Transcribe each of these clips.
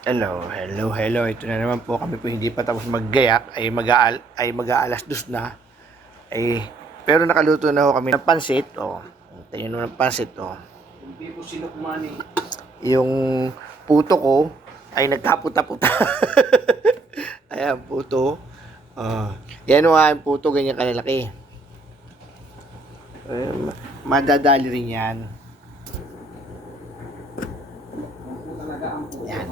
Hello. Ito na naman po, kami po hindi pa tapos maggayak, mag-aalas dos na. Pero nakaluto na ho kami ng pansit, Tayo na ng pansit, Hindi po sinukmani. Yung puto ko ay nagkaputa-puta. Ayan, puto. Yan o ang puto, ganyan kalalaki. Madadali rin yan. Ang talaga ang puto. Yan.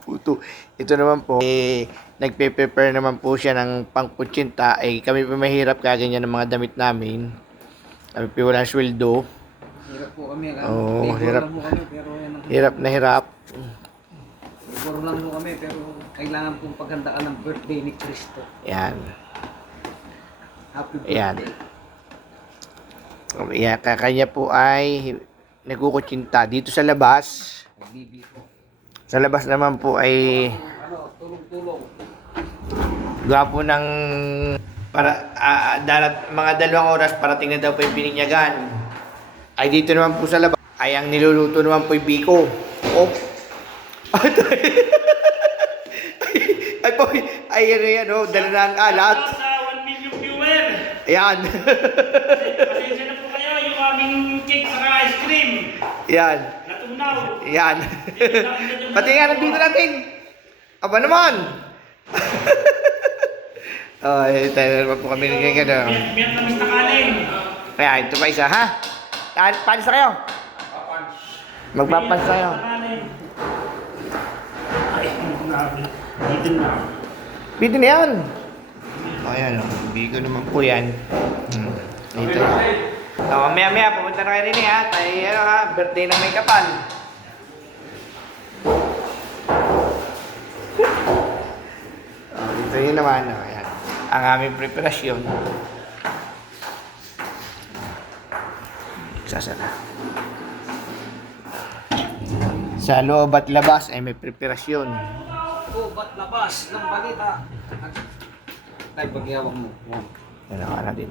Puto. Ito naman po, nagpe-prepare naman po siya ng pangkutsinta. Kami po mahirap kaganyan ng mga damit namin. Kami po walang sweldo. Hirap po kami. Oo, hirap. Lang po kami, pero yan ang Hirap na hirap. Labor lang po kami, pero kailangan pong paghandaan ng birthday ni Cristo. Yan. Happy birthday. Yan. Kanya po ay nagkukutsinta dito sa labas. Bibi po. Sa labas naman po ay Tulong-tulong. gwapo ng mga 2 oras parating na daw po yung bininyagan. Ay dito naman po sa labas ay ang niluluto naman po yung biko. Dala na ang alat. Sa 1 million viewer. Ayan. Pasensya na po kayo, yung aming cake sa ice cream. Ayan. Natunaw. Ayan. Pati nga nandito natin. Aba naman. Tayo naman po kami ng gano'n. May tamis na kanin. Kaya ito pa isa, ha? Panis na kayo? Magpapans tayo. Ay, dito na. Dito na yan. Ayan, bigo naman po yan. Dito na. Mamaya, pumunta na kayo rin ha. Tayo, birthday ng may kapal. Dito yun naman, ayan. Ang aming preparasyon. Sasana. Sa loob at labas ay may preparasyon. Ba't labas ng balita? Tay, paghihawak mo. Yan. Yan ang natin.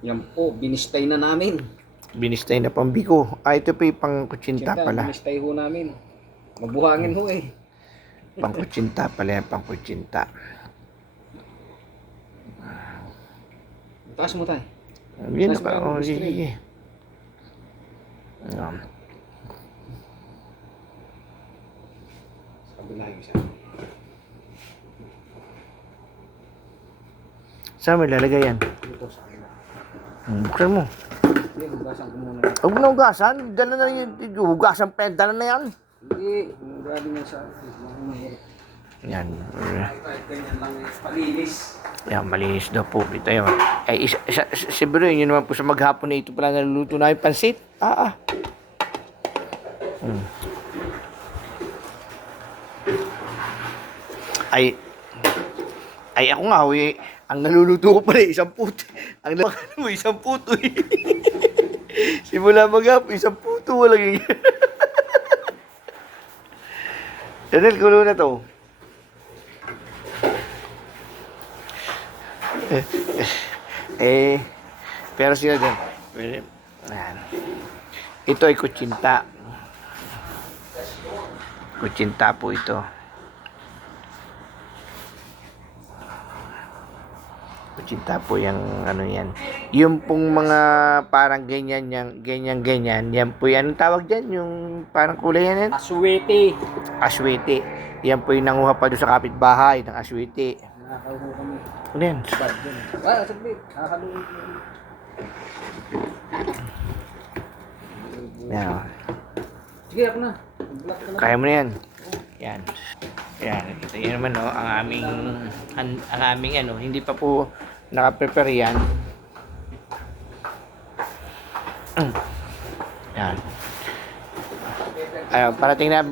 Yan po, binistay na namin. Binistay na pang biko. Ito pa yung pang kutsinta pala. Binistay ho namin. Mabuhangin ho eh. Pang kutsinta pala yan, pang kutsinta. Taas mo tay. Yan Mas na parang sige. Kabila yung isa. Saan mo ilalagay yan? Dito sa akin. Buksan mo. Hindi, hugasan ko muna. Huwag na hugasan. Dala na yung hugasan pa yan. Dala na yan. Hindi, galing yan sa akin. Yan. Kahit ganyan lang eh. Palinis. Yan, malinis daw po. Ito yun. Siguro yun naman po sa maghapon na ito pala naluluto na yung pansit. Ay ako nga, ang naluluto ko pala isang puto. Ang laman mo, isang puto eh. Simula maghapon, isang puto walang yun. Daniel, kulo na to. Pero sila din. Ayan. Ito ay kutsinta. Kutsinta po ito. Kutsinta po yung ano yan. Yung pong mga parang ganyan, yan po yan. Anong tawag dyan? Yung parang kulay yan? Aswete. Aswete. Yan po yung nanguha pa doon sa kapitbahay ng aswete. Nakakauho kami. Ano yan? Bad din. Saglit. Nakakaluhin ko. Yan. Sige, ako na. Black ka na. Kaya mo na yan. Yan. Yan. Ito yun naman, ang aming hindi pa po nakaprepare yan. Yan. Ayun, parating na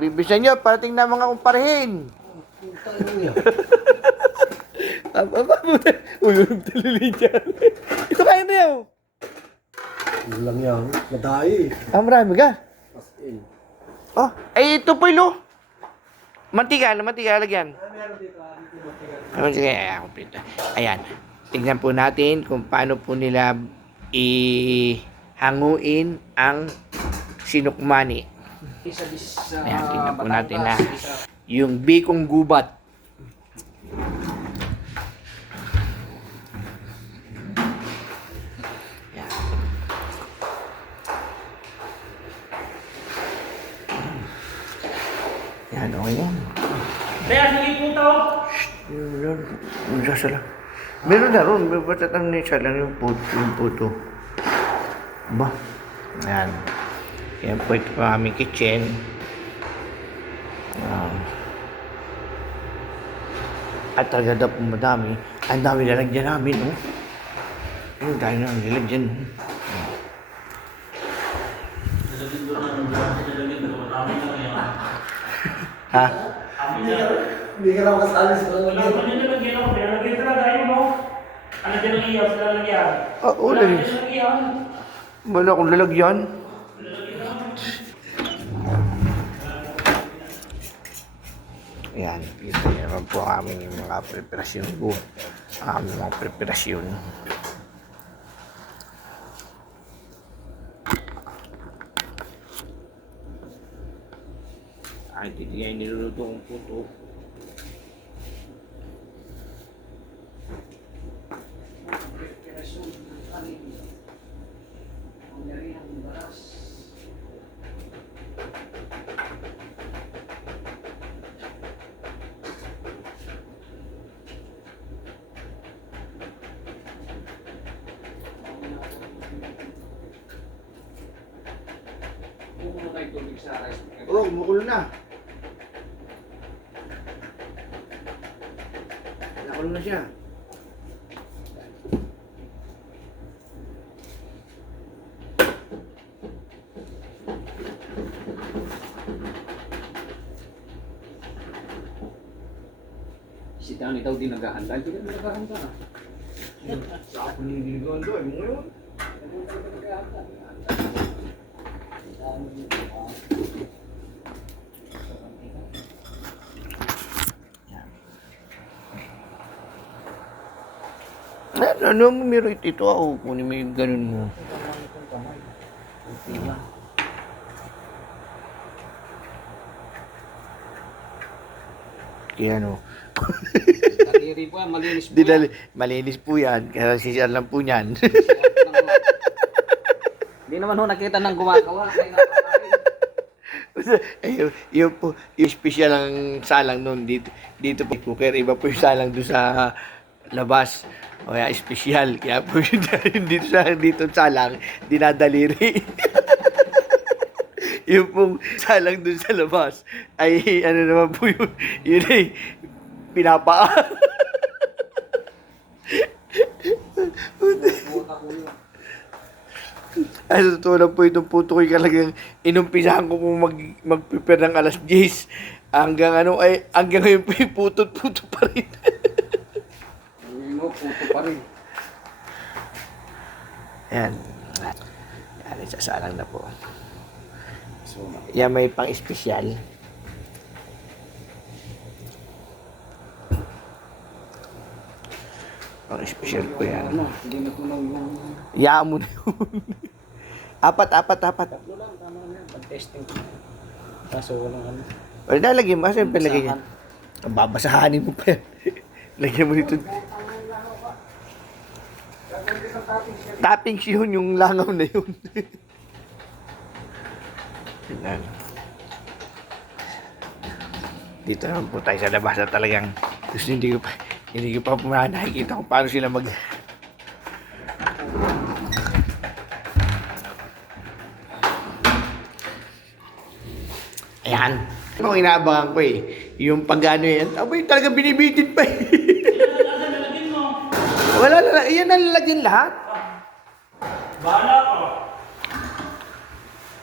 bibisan nyo, parating na mga kumparehin. Ulong tuloy dyan. Ito kaya na yun. Yun lang yan. Madai. Marami ka. As in. Ito po ilo. Mantika, lagyan. Ayan. Tingnan po natin kung paano po nila hanguin ang sinukmani. Isa dis sa Ayan, tingnan po natin na Batangas, yung bikong gubat. Ayan. Yan, okay yan. Kaya sige po to. Yun, isa lang. Meron na ron, basta ang isa lang yung puto. Ba? Ayan. Yan po ito pa aming kitchen. At talaga po madami. Ang dami lalagyan namin, oh. Ayun, dahil na lalagyan. Ha? Hindi ka lang kasali sa Wala mga pa nyo nilagyan ako. Nilagyan talaga yun, no? Ano din ang iyaw sa lalagyan? Oo, Wala lalagyan. din lalagyan. Wala akong lalagyan. Ayan, ito naman po ang aming mga preparasyon po. Ang aming mga preparasyon. Ay, hindi nga niluluto kong puto. preparasyon ng kanin. Ang narihang baras. Kung tayo tubig sa rice cooker. Oo, kumukulo na. Nakulo na siya. Si Danny daw din naghahanda. Hindi ka naghahanda. Sa ako nililigawan doon. Ngayon. Ano mo meron ito ako? Kunin mo yung ganun mo. Kaya ano. Kadiri po yan, malinis po yan. Dinali, malinis po yan. Kaya sisyan lang po niyan. Hindi naman ho nakita ng gumagawa. Kaya napakain. Ayun, yun po, yung special ang salang nun dito po cooker, iba po yung salang doon sa labas. O kaya special, kaya po yung dito salang, dinadaliri. Yung pong salang doon sa labas, ay ano naman po yun ay pinapaa. Ay, sa totoo lang po itong puto ko talagang inumpisahan ko kung mag-prepare ng alas 10. Hanggang ngayon po yung puto pa rin. Puto pa rin. Ayan. Ayan, isasalang na po. Yan may pang-espesyal. Pang-espesyal po yan. Hindi na tunaw yung... Iyaan mo na yun. apat. Tatlo lang, tama na yan. Pag-testing ko. Kaso walang ano. O, nalagyan mo. Saan palagay yan? Babasahanin mo pa yan. Lagyan mo dito. Toppings yun, yung langaw na yun. Yan. Dito naman po tayo sa labas na talagang gusto hindi ko pa nakikita kung paano sila mag... Ayan. Ang inaabangan ko eh. Yung pag-ano yan. Abay, talaga binibitin pa eh. Lalagyan mo. Wala na. Iyan na lalagyan lahat. Bahala ko.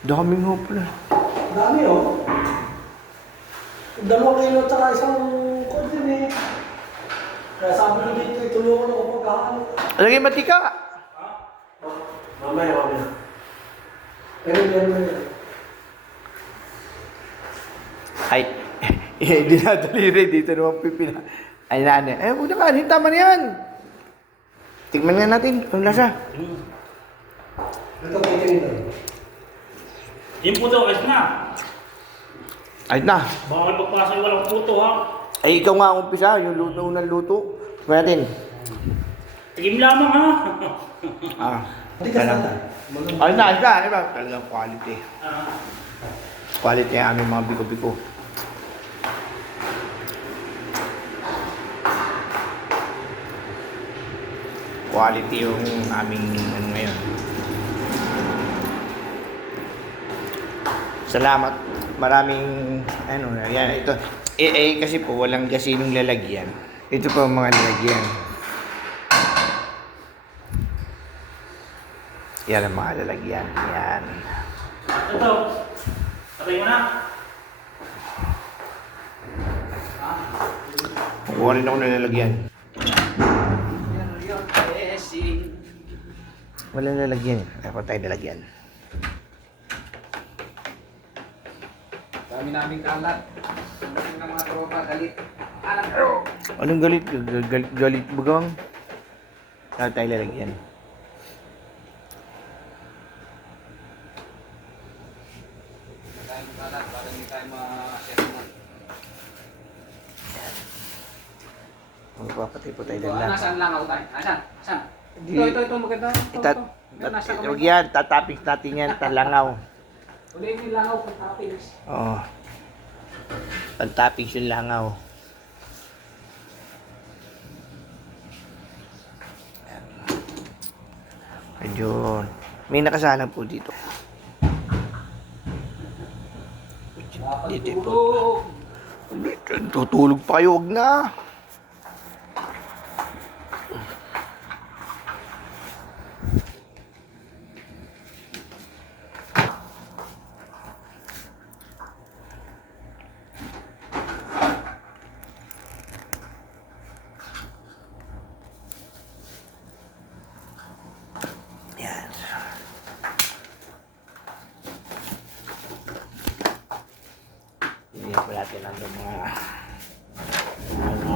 Daming ho pala. Dami oh. 2 kilo at saka isang konti eh. Kaya sabi ko dito, itulungan ako pagkaano. Lagyan matika. Mamaya. Pero. Ay, dinadaliri dito naman pipina. Ay, nane. Eh, huwag na kanin. Tama na yan. Tignan nga natin kung lasa. Ito pwede rin doon. Yung puto, ayos na. Ayos na. Baka may pagpasok yung walang puto ha. Ay, ikaw nga ang umpisa, yung luto, unang luto. Kaya natin. Tigim lamang ha. Ah, Hindi ka lang. sana. Ayos na, ayos na. Ayos na. Talagang quality. Ah. Quality ang aming mga biko-biko. Quality yung aming ano ngayon. Salamat. Maraming ano, yan ito. Kasi po walang gasinong lalagyan. Ito po ang mga lalagyan. Yan ang mga lalagyan. Yan. Ito. Patay mo na. Kukuha rin ako ng lalagyan. Walang lalagyan. Ako tayo lalagyan. Dami naming kalat. Ang mga tropa, galit. Alam Anong galit? Galit bagang? Lahat tayo lalagyan. tayong kalat para hindi tayo ma-sermon. Magpapatay po tayo Ito, dala. nasaan langaw tayo? Nasaan? Nasaan? Di- Ito, maganda. Huwag yan, tatapis natin yan, talangaw. Ulihin yung langaw kung toppings. Oo. Pantapis yung langaw. Ayun. May nakasalang po dito. Dito po. Tutulog pa kayo, huwag na. Yan. Hindi po natin ang mga ano.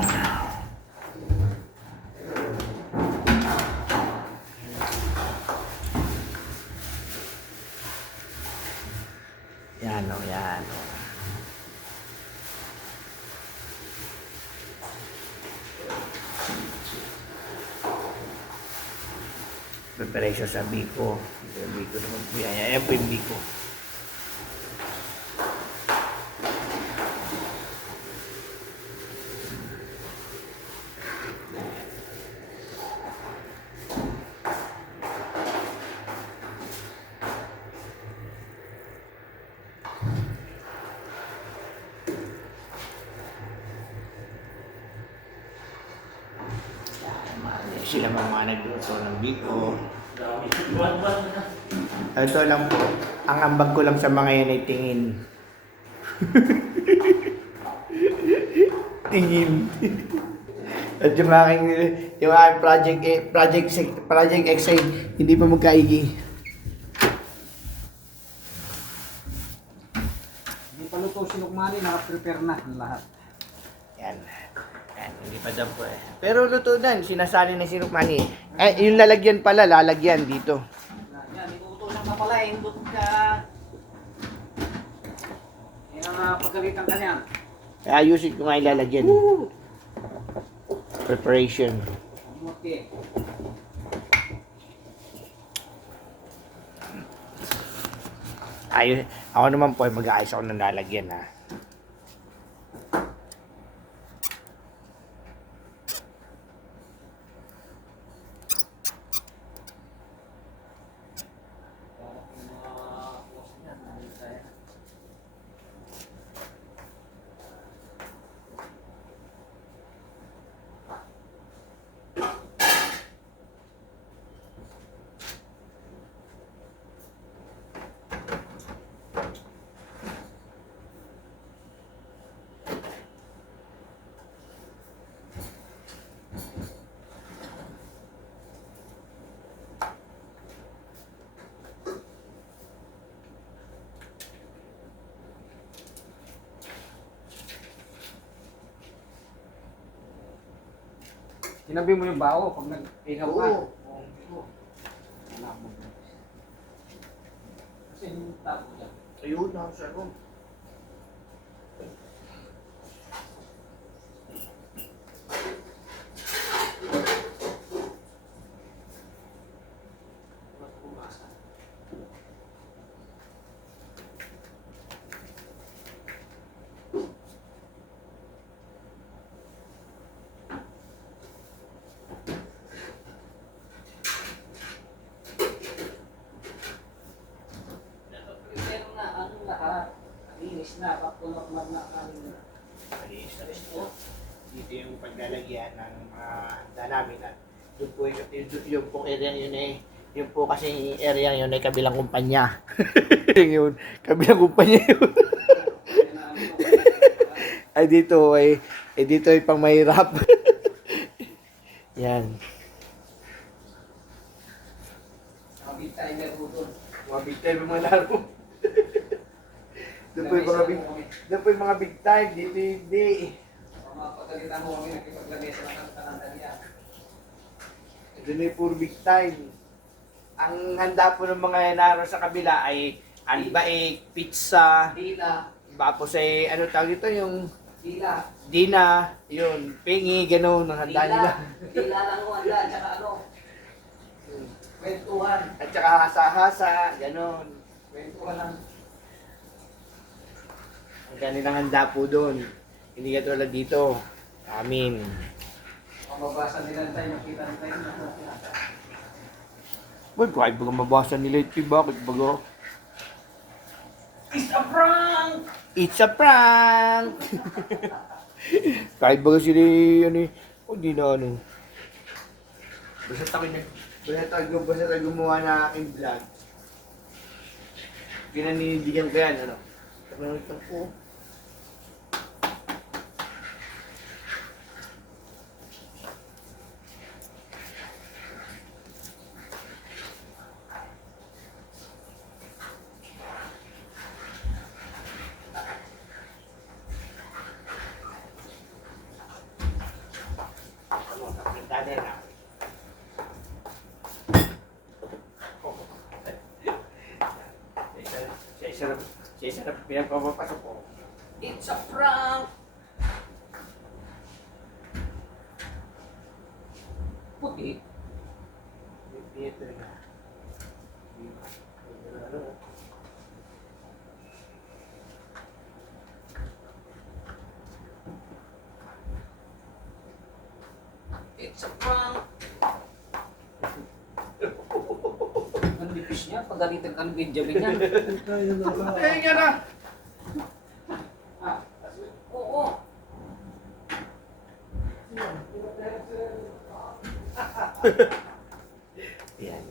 Yan o, yan o. Preparation sa biko. Yung biko naman po yan. Yan po yung biko. Sila mga nagluto ng biko. Dami. Buwan-buwan na. Ito lang po. Ang ambag ko lang sa mga yan ay tingin. Tingin. At yung aking project X ay hindi pa magkaigi. Hindi pa luto si Lukmani, naka-prepare na ang lahat. Yan. Yan, hindi pa daw po eh. Pero luto na, sinasali na si Rukmani. Yung lalagyan pala, lalagyan dito. Yan, inuutosan ka pala, indot ka. Yan ang pagalitan ka niyan. Ayusin ko nga ilalagyan. Preparation. Okay. Ayos. Ako naman po ay mag-aayos ako ng lalagyan ha. Sinabi mo yung bao pag nag-ihaw ka. Oo. Saan yung tapo dyan? Ayun, nasa ano. Mas pumasa. Pero na, ano lahat? Linis na, papunok na kanina. Malinis na rin po. Dito yung paglalagyan ng mga handa namin at doon po yung pong area yun eh. Yung po kasi area yun ay kabilang kumpanya. Yun, kabilang kumpanya yun. Ay dito ay pang mahirap. Yan. Mga timer po doon. Mga big time yung mga laro. Doon po yung mga big time, dito hindi. Mga pagkalitan mo kami, nakipaglagay sa ng yan. Doon ay puro big time. Ang handa po ng mga naro sa kabila ay albaik, pizza, Dila, tapos ay ano tawag dito yung dila. dina, yun, pingi, gano'n ang handa nila. Dila lang mo, handa, tsaka ano, kwentuhan. At saka hasa-hasa, gano'n. Kwentuhan lang. Ang kanilang handa po doon. Hindi katulad dito. Amin. Mababasa nila tayo, nakita nila tayo. Boy, kahit baga mabasa nila ito, bakit baga? It's a prank! It's a prank! Kahit baga sila, ano hindi na ano. Basta tayo gumawa na aking vlog. Pinanindigan ko yan, ano. Tapos ko. Dali na. Siya isa na pinagpapapasok ko. It's a prank! Puti. Ito na. It's a prank! Ang lipis niya, pagalitan ka ng Benjamin yan. Ayun nga na! Ah, oo. Yan.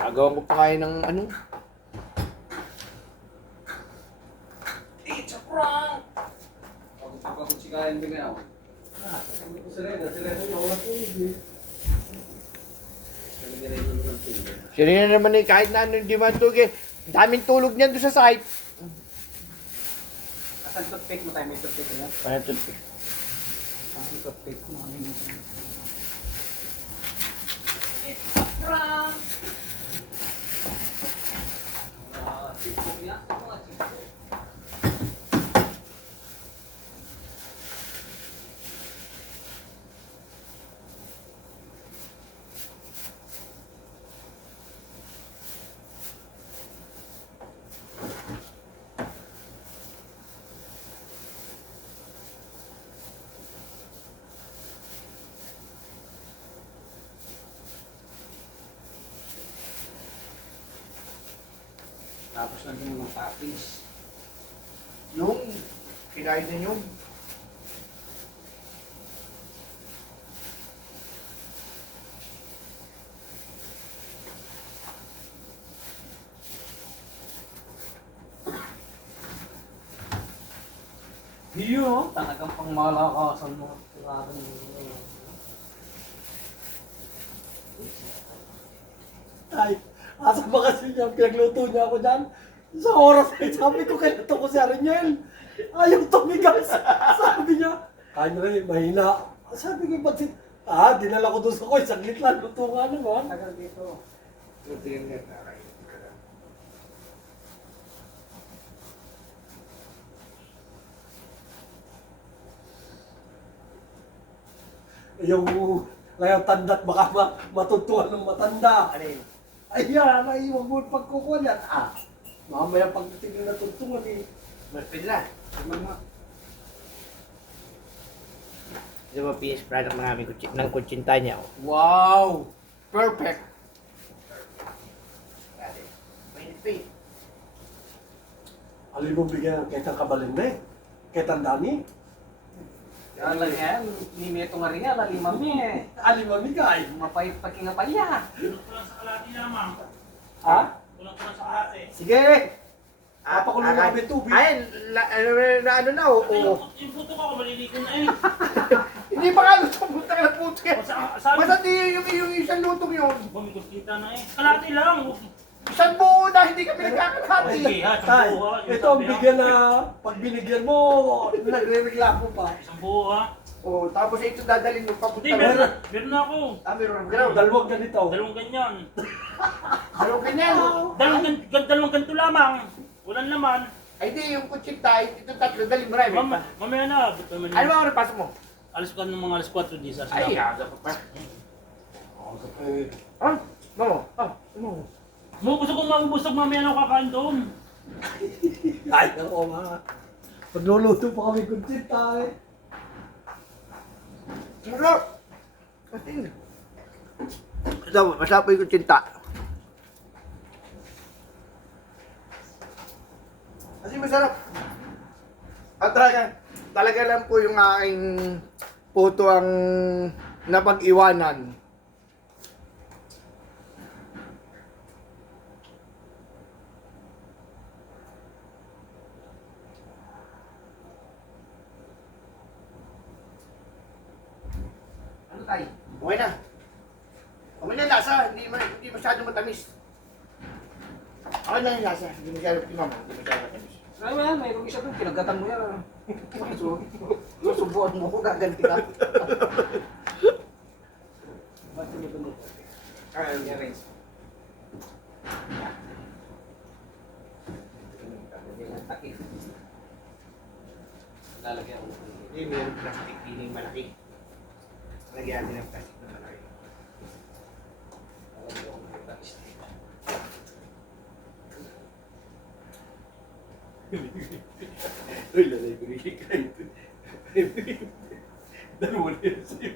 Gagawa ko pa kayo ng ano? It's a prank! Pagod si Kayan bigyan ako. Sino na naman eh, kahit na ano, hindi man tugin. Daming tulog niyan doon sa site. Asan toothpick mo tayo? May toothpick mo yan? Paano tugin? Asan toothpick mo? Ano yun? It's a prank! Chipbook niya? Ano nga chipbook? Tapos nandun mga toppings. Yung, kinain din yung. Iyo, talagang pangmalakasan mo. Talagang Ay, asa ba kasi niya, pinagluto niya ako dyan. Sa oras ay sabi ko, kailan to ko si Ariel. Ayaw tumigas. Sabi niya, kanya rin, mahina. Sabi ko, ba't dinala ko doon sa koy, saglit lang, luto nga naman. Tagal dito. Yung layang tanda't baka matutuwa ng matanda. Ano yun? Ayan, ay, huwag mo pagkukuha yan. Mamaya pagdating na tuntungan eh. Mas pwede na. Mga Ito ba PS product ng aming ng kutsinta niya. Oh. Wow! Perfect! Mainit pa eh. Alin mo bigyan ng ketang kabalin na eh. Ketang dani. Ala yan, ni Meto nga rin yan, alimam niya eh. Alin mo bigay. Mapait pa kingapalya. Kulang sa kalati lamang. Ha? Kulang sa kalati. Sige! Papakulong mo kami tubig. Ay, ano na, oo. Yung puto ko, maliligo na eh. Hindi pa nga gusto punta ka na puto yan. Sabi, Basta di yung isang lutong yun. bumikot kita na eh. Kalati lang. Isang buo na, hindi ka pinagkakalati. Sige ha, isang Tay, buo ha. Yung ito ang sabi, ha? bigyan na pag binigyan mo, nagre-reklamo pa. Isang buo ha. Oh, tapos ito dadalhin mo papunta. Hindi, meron na ako. Meron. Dalawang ganito. Dalawang ganyan. Dalawang ganyan. Dalawang ganito lamang. Walang laman. Ay di, yung kutsinta, ito tatlo, dalhin mo rin. Mamaya na. Ba't naman Ano ba ang pasok mo? Alas ka ng mga alas 4 di sa Ay, aga pa pa. Ah, mamo. Mamo. Gusto kong mabubusog mamaya na ako kakain doon. Ay, ako nga. Pagluluto pa kami kuntsinta eh. Sarap! Ito, masarap po yung kutsinta. Kasi masarap. At talaga lang po yung aking puto ang napag-iwanan. Ano tayo? Okay na. Okay na yung lasa, hindi masyado matamis. Okay na yung lasa, hindi masyado matamis. Ano yan, mayroong isa doon, pinagatan mo yan. Susubuan mo ko, gaganti ka. Ba't tinutulog? Yan rin. Takip. Lalagyan ko. Hindi, mayroong plastic piling malaki. Lagyan natin ng plastic na malaki. Lalagyan ko ng takis. Uy, lalay ko rin kahit. Dalawa na yun sa'yo.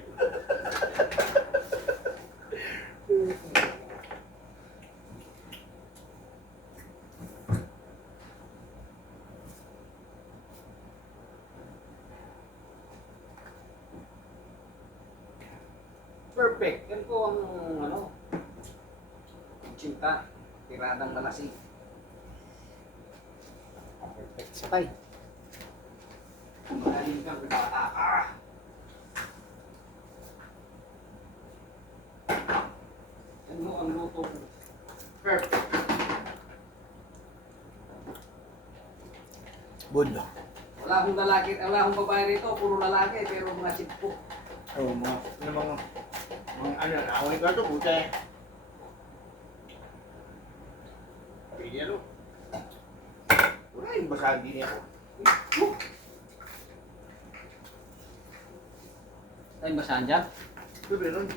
Perfect. Yan po ang kutsinta. Tiradang malasig. Perfect sabay. Magaling kang bata. Yan mo ang luto ko. Perfect. Bundo. Wala akong lalaki, wala akong babae rito, puro lalaki, pero mga chippo. Oo, mga ano, naaway ka ito, puta. Pili ano? Wala yung basagi niya ako. Tayo basahan dyan? Sabi nun.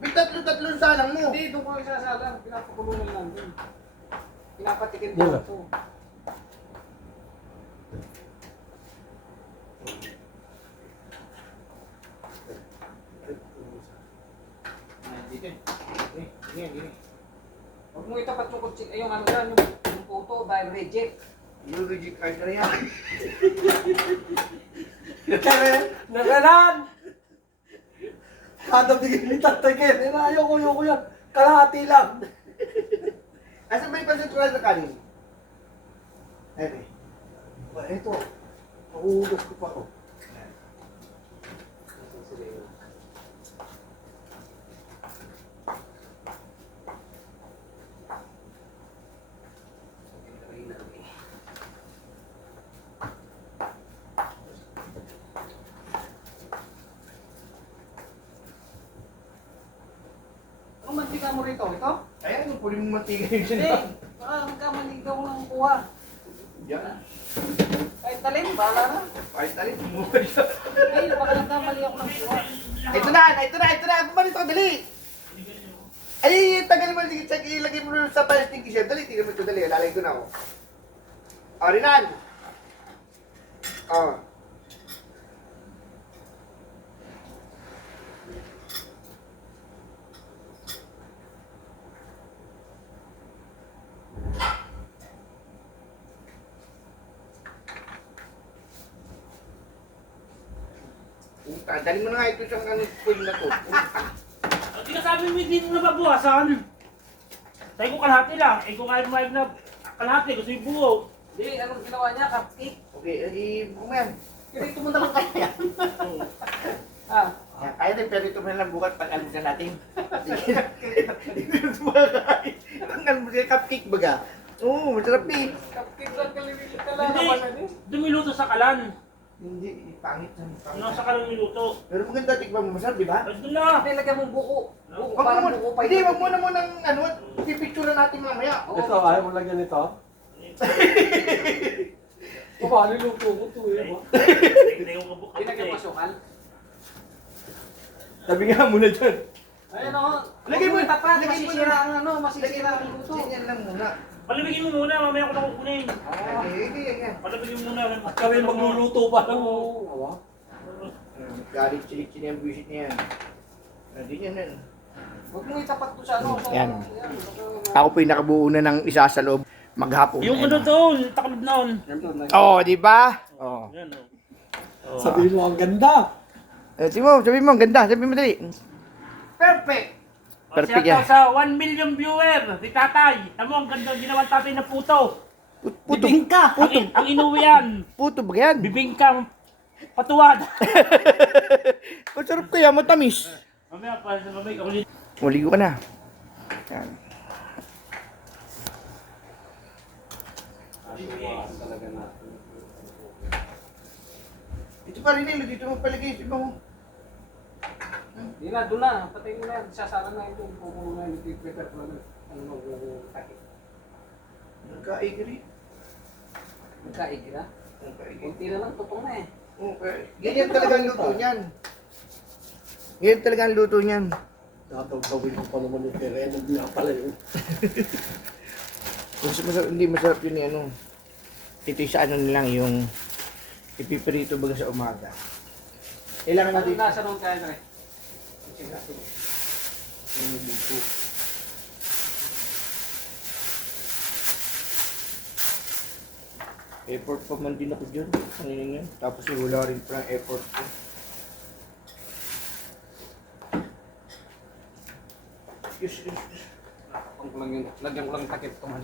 May tatlo-tatlo sa salang mo. Hindi, doon ko isasalang. Pinapakulungan lang din. Pinapatikin ko Wala. ito. Dito. Gini. Huwag mo itapat yung kutsin, yung ano yan, yung puto, dahil reject. Yung reject card na yan. Nagalan! Kada bigyan ni Tatay Ken, ayoko yan. Kalahati lang. Asan ba yung pansitural na kanin? Ayun eh. Ito, mahuhugas ko pa ako. Ang mantika mo rito, ito? Ayan, kung pwede mo matiga yung Hindi. siya. Baka nagkamali ka ko ng kuha. Yan. Kahit talin, bahala na. Ay, tali, tumuha siya. Ay, baka nagkamali ako ng kuha. Ito na. Bumalik ako, dali. Ay, tagal mo, check, ilagay mo sa fire extinguisher. Dali, tignan mo ito, dali. Lalagay ko na ako. O, Rinan. O. Puta, dali mo na nga ito siyang ano, spoil na to. Puta. Hindi ka sabi mo hindi na nababawasan. Sabi ko kalahati lang. Eh kung ayaw mo na kalahati, gusto yung buo. Hindi, anong ginawa niya? Cupcake. Okay, buko mo yan. Ganito mo naman kaya yan. Ah, Yan, kaya din, pero ito mo na lang bukas pag-almusan natin. Sige na. Hindi na sumakain. Ang almusan, cupcake baga. Oo, masarap eh. cupcake lang kalimitin ka lang Hindi, naman ano. dumiluto sa kalan. Hindi, pangit na. Ano sa kalan niluto? Pero maganda, tikman mo, masarap, di ba? Ay, doon na. Hindi, lagyan mong buko. Buko, Wag parang mo, buko pa hindi, ito. wag mo na munang, ano, pipicture natin mamaya. Oo. Ito, ayaw mo lagyan ito? Baba, niluto ko ito eh. ba? Hindi ko kabuk. Pinagyan mo sukal. Sabi nga muna dyan. Ayun o. Lagay mo, tapat, lagay mo masisira na. ang ano, masisira ang luto. Yan lang muna. Palamigin mo muna, mamaya ko na kukunin. Ah, Okay, yan. Palamigin mo muna. At kami magluluto pa ng awa. Galing chilik-chilik ang buwisit niya. Hindi yan yan. Huwag mo itapat to sa ano. sa- Yan. baka- Ako po yung nakabuo na ng isa sa loob maghapon. Yung ano doon, taklob na on. Oo, di ba? Oo. Yan o. Sabihin mo, ang ganda. Sabi mo, ang ganda. Sabi mo dali. Perfect. Perfect yan. Sa 1 million viewer, si tatay. Tamo, ang ganda ginawa ng tatay na puto. Puto. Bibingka. Ang inuwi yan. Puto ba yan? Bibingka patuwad. Masarap kaya, matamis. Mamaya pa, mamaya ulit. Maligo ka na. Yan. Ito pa rin dito mo palagay. Ito mo. Hindi na, doon na. Patay mo na yan. Sasara na ito. Pupuno na yun. Prepare ko na. Ano, takip. Nagkaigri. Magkaig na. Kunti na lang, tutong na eh. Okay. Ganyan talaga ang luto niyan. Ganyan talaga ang luto niyan. Natagawin ko pa naman yung terreno. Hindi na pala yun. Hindi masarap yun ano. Ito yung sa ano nilang yung ipiprito baga sa umaga. Kailangan Ano natin nasa nung kaya na eh? check natin. Yung luto. Effort pa man din ako dyan. Kanina yan. Tapos wala rin pa ang effort ko. Yes. Pang ko lang yun. Lagyan ko lang takip ito man.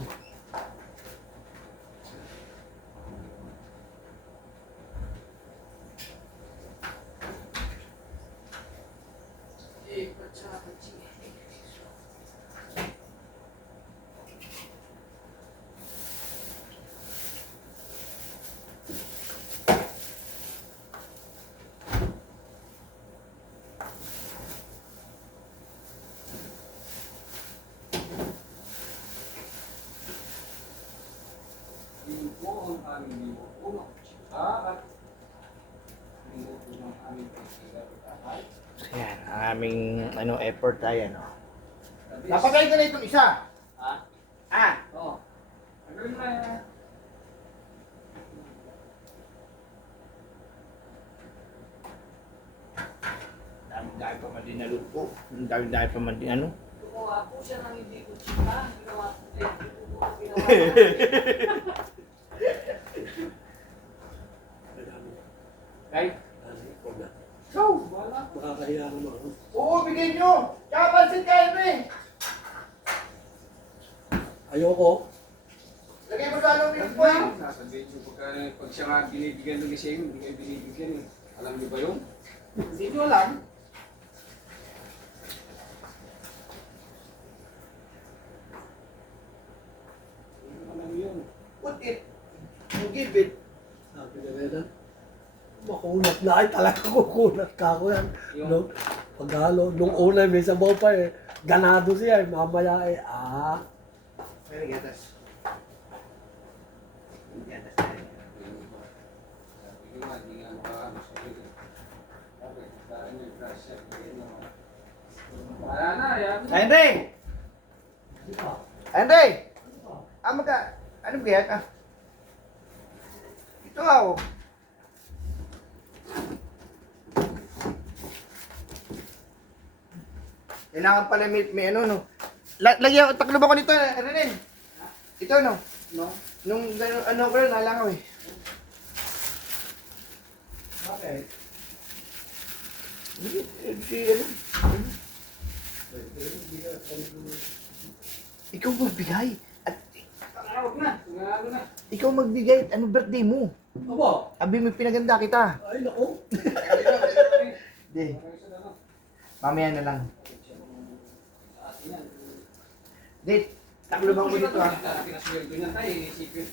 Linggo ang aming linggo. Uno. At linggo po ng aming pagkakatahay. Ayan, ang aming ano, effort tayo. No? Napagay ka na itong isa. Ha? Ah, Oo. Ano na yan? dami pa man din na lupo. Dami pa man din ano. Gumawa po siya ng hindi ko chika. Ginawa ko eh. Hindi ko po ginawa. Kay? So, Wala. Makakahiya naman. oo, bigyan nyo. Tsaka pansin kayo mo eh. Ayoko. Lagay mo sa anong milk boy. Sasabihin niyo pag siya nga binibigyan ng isa hindi kayo binibigyan eh. Alam niyo ba yun? Hindi nyo alam. Alam niyo yun. Put it. You give it. Sabi na rin makunat na. Ay talaga kukunat ka ako yan. Yung- No? Paghalo. Nung una may sabaw pa eh. ganado siya, mamaya May gatas. Gatas tayo. Sabi ko nga, hindi nga makakano sa iyo. Bakit? Dahil may pressure. Wala na, yan. Henry! Henry! Ano ba yan? Ito ako. Kailangan pala may ano, no? Lagyan, taklo ba ko nito, Renel? Ito, no? No? Nung ano ko lang, nalangaw eh. Bakit? Si ano? Ikaw magbigay. At Huwag na. Huwag na. ikaw magbigay. Ano birthday mo? Aba, Abi, may pinaganda kita. ay naku. Hindi. Mamaya na lang. Date. Taklo bang ko dito, ha? Pinasweldo niyan tayo, isipin.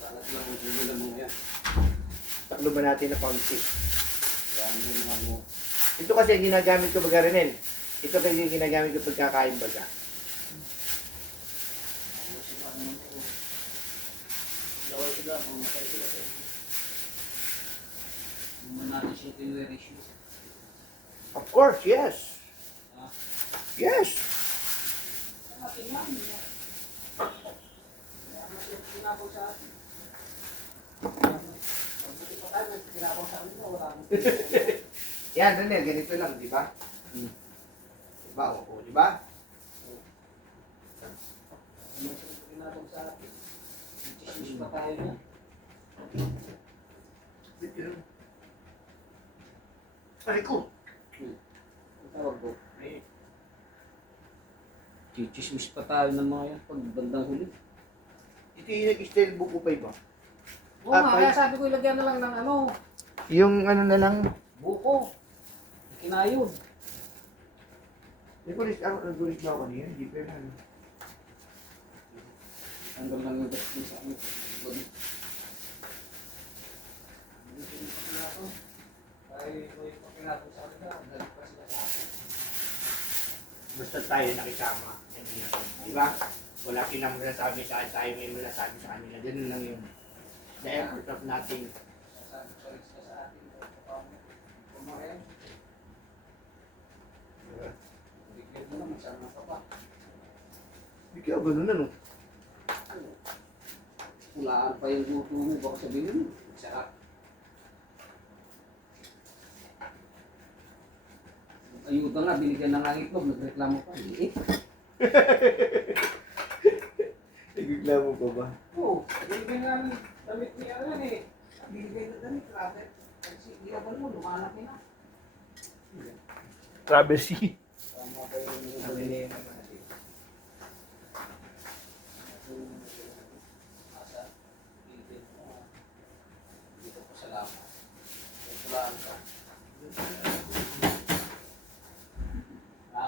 Lalat lang ang gugulan mo yan. Taklo ba natin na paunti? Yan yung mga mo. Ito kasi ginagamit ko baga, Renel. Ito kasi ginagamit ko pagkakain baga. Laway sila, mamatay sila. Naman natin siya tinwerisyo. Of course, yes. Ah. Yes. Yan, Renel, ganito lang, di ba? Di ba? Oo, di ba? Pare ko. Chichismis pa tayo ng mga yan pag bandang huli. Ito yung nag-style buko pa iba. Oo nga, kaya sabi ko ilagyan na lang ng ano, Yung ano na lang. buko. Kinayod. May pulis, gulis ba ako niya? Hindi pa yan. Hanggang lang yung destiny sa amin. Basta tayo nakisama. Yan yun. Di ba? Wala silang masasabi sa akin, tayo may masasabi sa kanila. Ganun lang yung the effort of nothing. Ikaw, ganun ano? Pulaan pa yung luto mo, baka sabihin mo, sarap. Ayuda nga, binigyan na nga itlog, nagreklamo pa. Eh, Nagreklamo pa ba? oo, binigyan nga ng damit ni Alan eh. Binigay na damit, grabe. Kasi iyabal mo, lumalaki na. Travesty. Tama ba yung Sabi niya naman natin. asa? Binigyan mo. Dito po salamat. Pulaan ka. Ha?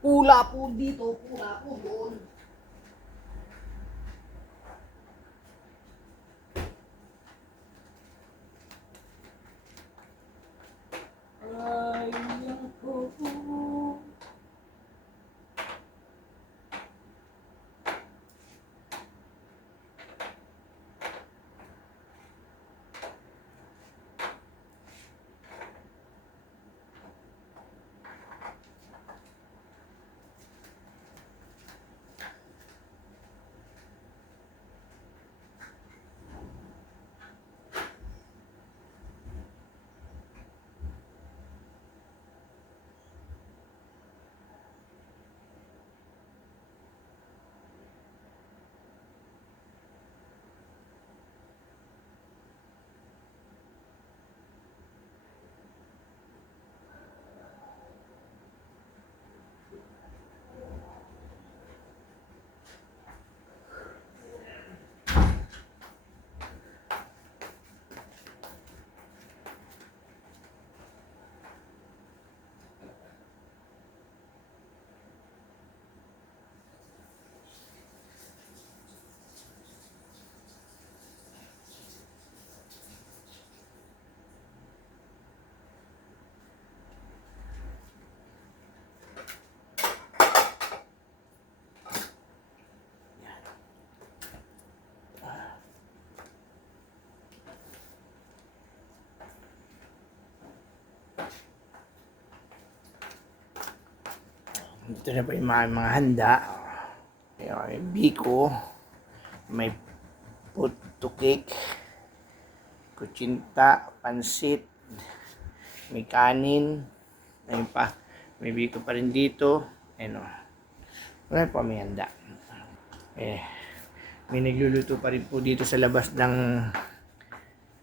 Pula po dito, pula po doon. Ay, ako. Ito na po yung mga handa. May biko, may puto cake, kutsinta, pansit, may kanin, ayun pa, may biko pa rin dito. Ayun o. Wala po may handa. May nagluluto pa rin po dito sa labas ng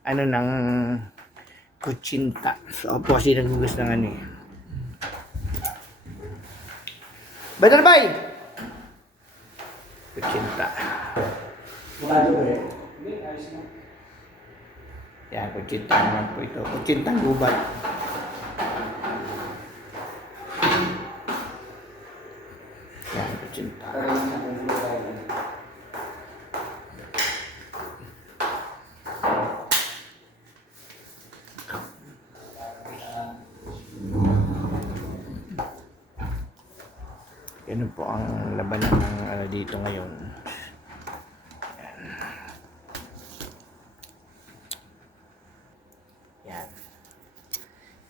ng kutsinta. So ako po kasi nagugas ng ano eh. Badal bay! Kutsinta. Hindi, ayos mo. Yan, kutsinta naman po ito. Kutsintang gubat. Yan, kutsinta. Ganun po ang labanan ng dito ngayon. Yan. Yan.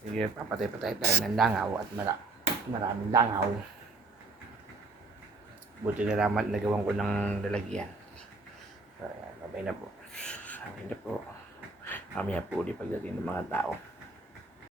Sige, papatay-patay tayo ng langaw at maraming langaw. Buti na naman nagawan ko ng lalagyan. So, yan, babay na po. Babay na po. Mamaya po ulit pagdating ng mga tao.